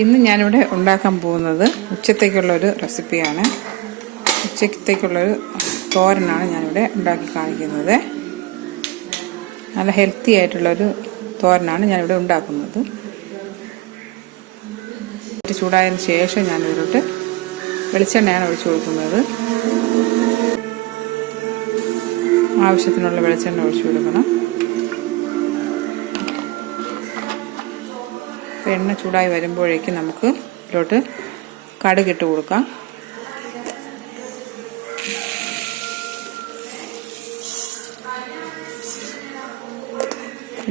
ഇന്ന് ഞാനിവിടെ ഉണ്ടാക്കാൻ പോകുന്നത് ഉച്ചത്തേക്കുള്ളൊരു റെസിപ്പിയാണ്. ഉച്ചത്തേക്കുള്ളൊരു തോരനാണ് ഞാനിവിടെ ഉണ്ടാക്കി കാണിക്കുന്നത്. നല്ല ഹെൽത്തി ആയിട്ടുള്ളൊരു തോരനാണ് ഞാനിവിടെ ഉണ്ടാക്കുന്നത്. ചൂടായതിന് ശേഷം ഞാനിതിലോട്ട് വെളിച്ചെണ്ണയാണ് ഒഴിച്ചു കൊടുക്കുന്നത്. ആവശ്യത്തിനുള്ള വെളിച്ചെണ്ണ ഒഴിച്ചു കൊടുക്കണം. എണ്ണ ചൂടായി വരുമ്പോഴേക്കും നമുക്ക് ഇതിലോട്ട് കടുകിട്ട് കൊടുക്കാം.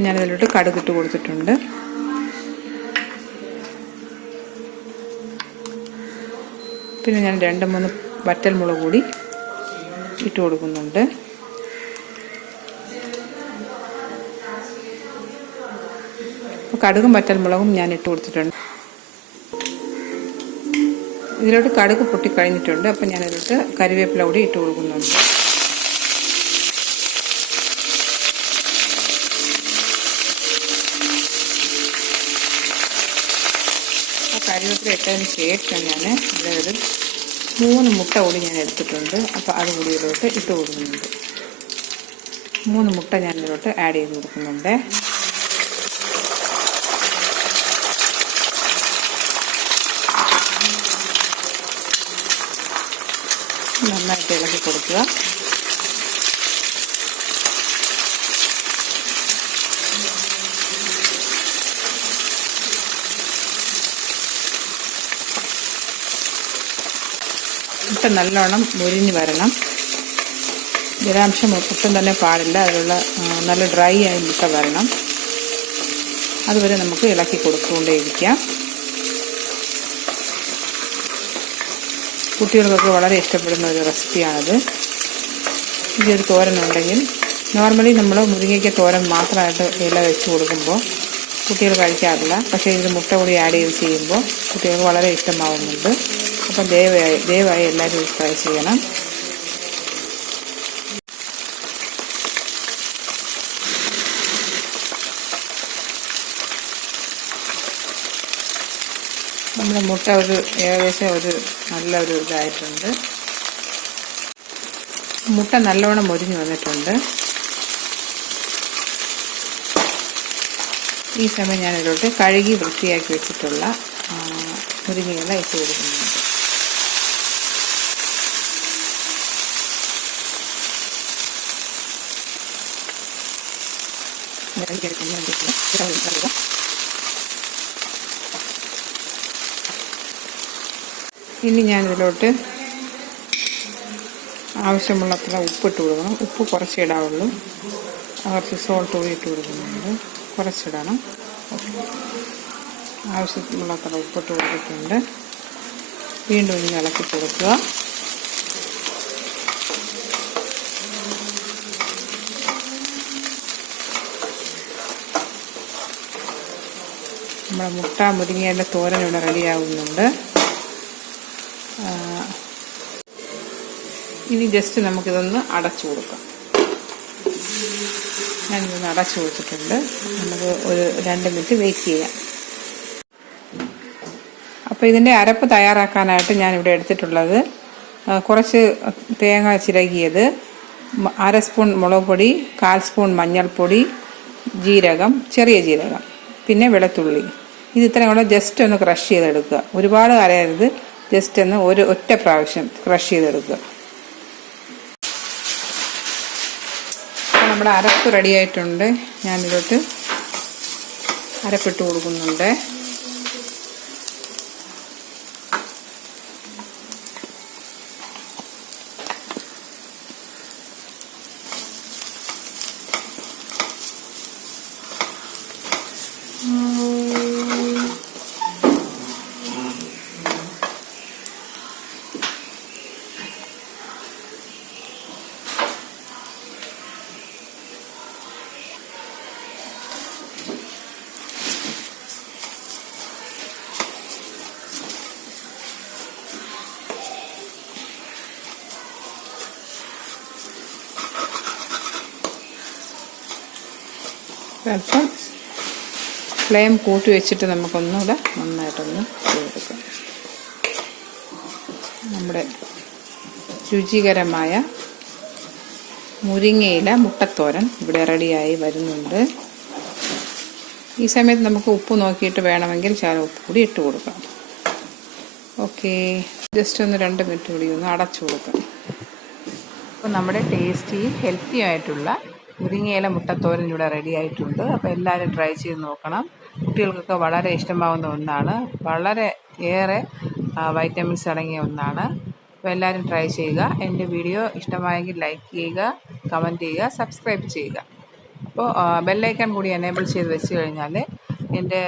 ഞാനിതിലോട്ട് കടുകിട്ട് കൊടുത്തിട്ടുണ്ട്. പിന്നെ ഞാൻ 2-3 വറ്റൽമുളക് കൂടി ഇട്ട് കൊടുക്കുന്നുണ്ട്. കടുകും വറ്റൽമുളകും ഞാൻ ഇട്ട് കൊടുത്തിട്ടുണ്ട്. ഇതിലോട്ട് കടുക് പൊട്ടിക്കഴിഞ്ഞിട്ടുണ്ട്. അപ്പം ഞാനിതിലോട്ട് കറിവേപ്പില കൂടി ഇട്ട് കൊടുക്കുന്നുണ്ട്. കറിവേപ്പില ഇട്ടതിന് ശേഷം ഞാൻ അതായത് 3 മുട്ട കൂടി ഞാൻ എടുത്തിട്ടുണ്ട്. അപ്പോൾ അത് കൂടി ഇതിലോട്ട് ഇട്ട് കൊടുക്കുന്നുണ്ട്. 3 മുട്ട ഞാൻ ഇതിലോട്ട് ആഡ് ചെയ്ത് കൊടുക്കുന്നുണ്ട്. നന്നായിട്ട് ഇളക്കി കൊടുക്കുക. മുട്ട നല്ലോണം മുരിഞ്ഞ് വരണം. ജലാംശം ഒട്ടും തന്നെ പാടില്ല. അതിലുള്ള നല്ല ഡ്രൈ ആയി മുട്ട വരണം. അതുവരെ നമുക്ക് ഇളക്കി കൊടുത്തുകൊണ്ടേയിരിക്കാം. കുട്ടികൾക്കൊക്കെ വളരെ ഇഷ്ടപ്പെടുന്ന ഒരു റെസിപ്പിയാണിത്. ഈ ഒരു തോരനുണ്ടെങ്കിൽ നോർമലി നമ്മൾ മുരിങ്ങയ്ക്ക തോരൻ മാത്രമായിട്ട് ഇല വെച്ച് കൊടുക്കുമ്പോൾ കുട്ടികൾ കഴിക്കാറില്ല. പക്ഷേ ഇത് മുട്ട കൂടി ആഡ് ചെയ്ത് ചെയ്യുമ്പോൾ കുട്ടികൾക്ക് വളരെ ഇഷ്ടമാവുന്നുണ്ട്. അപ്പം ദയവായി എല്ലാവരും ട്രൈ ചെയ്യണം. നമ്മുടെ മുട്ട ഏകദേശം നല്ലൊരു ഇതായിട്ടുണ്ട്. മുട്ട നല്ലോണം മൊരിഞ്ഞ് വന്നിട്ടുണ്ട്. ഈ സമയം ഞാനിതിലോട്ട് കഴുകി വൃത്തിയാക്കി വെച്ചിട്ടുള്ള മുരിങ്ങയില ഇട്ട് കൊടുക്കുന്നുണ്ട്. ഇനി ഞാനിതിലോട്ട് ആവശ്യമുള്ളത്ര ഉപ്പിട്ട് കൊടുക്കണം. ഉപ്പ് കുറച്ച് ഇടാവുള്ളൂ. കുറച്ച് സോൾട്ട് കൂടി ഇട്ട് കൊടുക്കുന്നുണ്ട്. കുറച്ചിടണം. ആവശ്യമുള്ളത്ര ഉപ്പിട്ട് കൊടുത്തിട്ടുണ്ട്. വീണ്ടും ഇനി ഇളക്കി കൊടുക്കുക. നമ്മുടെ മുട്ട മുരിങ്ങയുടെ തോരൻ ഇവിടെ റെഡിയാകുന്നുണ്ട്. ഇനി ജസ്റ്റ് നമുക്കിതൊന്ന് അടച്ചു കൊടുക്കാം. ഞാനിതൊന്ന് അടച്ചു കൊടുത്തിട്ടുണ്ട്. നമുക്ക് ഒരു 2 മിനിറ്റ് വെയിറ്റ് ചെയ്യാം. അപ്പോൾ ഇതിൻ്റെ അരപ്പ് തയ്യാറാക്കാനായിട്ട് ഞാനിവിടെ എടുത്തിട്ടുള്ളത് കുറച്ച് തേങ്ങ ചിരകിയത്, 1/2 സ്പൂൺ മുളക് പൊടി, 1/4 സ്പൂൺ മഞ്ഞൾപ്പൊടി, ജീരകം, ചെറിയ ജീരകം, പിന്നെ വെളുത്തുള്ളി. ഇത് ഇത്രയും കൂടെ ജസ്റ്റ് ഒന്ന് ക്രഷ് ചെയ്തെടുക്കുക. ഒരുപാട് അരയരുത്. ജസ്റ്റ് ഒന്ന് ഒറ്റ പ്രാവശ്യം ക്രഷ് ചെയ്തെടുക്കുക. നമ്മുടെ അരപ്പ് റെഡി ആയിട്ടുണ്ട്. ഞാനിതിലോട്ട് അരപ്പിട്ട് കൊടുക്കുന്നുണ്ട്. അല്പം ഫ്ലെയിം കൂട്ടി വെച്ചിട്ട് നമുക്കൊന്നുകൂടെ നന്നായിട്ടൊന്ന് ചെയ്തെടുക്കാം. നമ്മുടെ രുചികരമായ മുരിങ്ങയില മുട്ടത്തോരൻ ഇവിടെ റെഡിയായി വരുന്നുണ്ട്. ഈ സമയത്ത് നമുക്ക് ഉപ്പ് നോക്കിയിട്ട് വേണമെങ്കിൽ ഉപ്പ് കൂടി ഇട്ട് കൊടുക്കാം. ഓക്കെ, ജസ്റ്റ് ഒന്ന് 2 മിനിറ്റ് കൂടി ഒന്ന് അടച്ചു കൊടുക്കാം. അപ്പോൾ നമ്മുടെ ടേസ്റ്റിയും ഹെൽത്തിയും ആയിട്ടുള്ള മുരിങ്ങയില മുട്ടത്തോരൻ ഇവിടെ റെഡി ആയിട്ടുണ്ട്. അപ്പോൾ എല്ലാവരും ട്രൈ ചെയ്ത് നോക്കണം. കുട്ടികൾക്കൊക്കെ വളരെ ഇഷ്ടമാവുന്ന ഒന്നാണ്. വളരെ ഏറെ വൈറ്റമിൻസ് അടങ്ങിയ ഒന്നാണ്. അപ്പോൾ എല്ലാവരും ട്രൈ ചെയ്യുക. എൻ്റെ വീഡിയോ ഇഷ്ടമായെങ്കിൽ ലൈക്ക് ചെയ്യുക, കമൻറ്റ് ചെയ്യുക, സബ്സ്ക്രൈബ് ചെയ്യുക. അപ്പോൾ ബെല്ലൈക്കൺ കൂടി എനേബിൾ ചെയ്ത് വെച്ച് കഴിഞ്ഞാൽ എൻ്റെ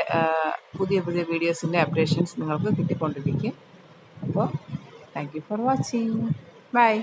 പുതിയ പുതിയ വീഡിയോസിൻ്റെ അപ്ഡേഷൻസ് നിങ്ങൾക്ക് കിട്ടിക്കൊണ്ടിരിക്കും. അപ്പോൾ thank you for watching. By.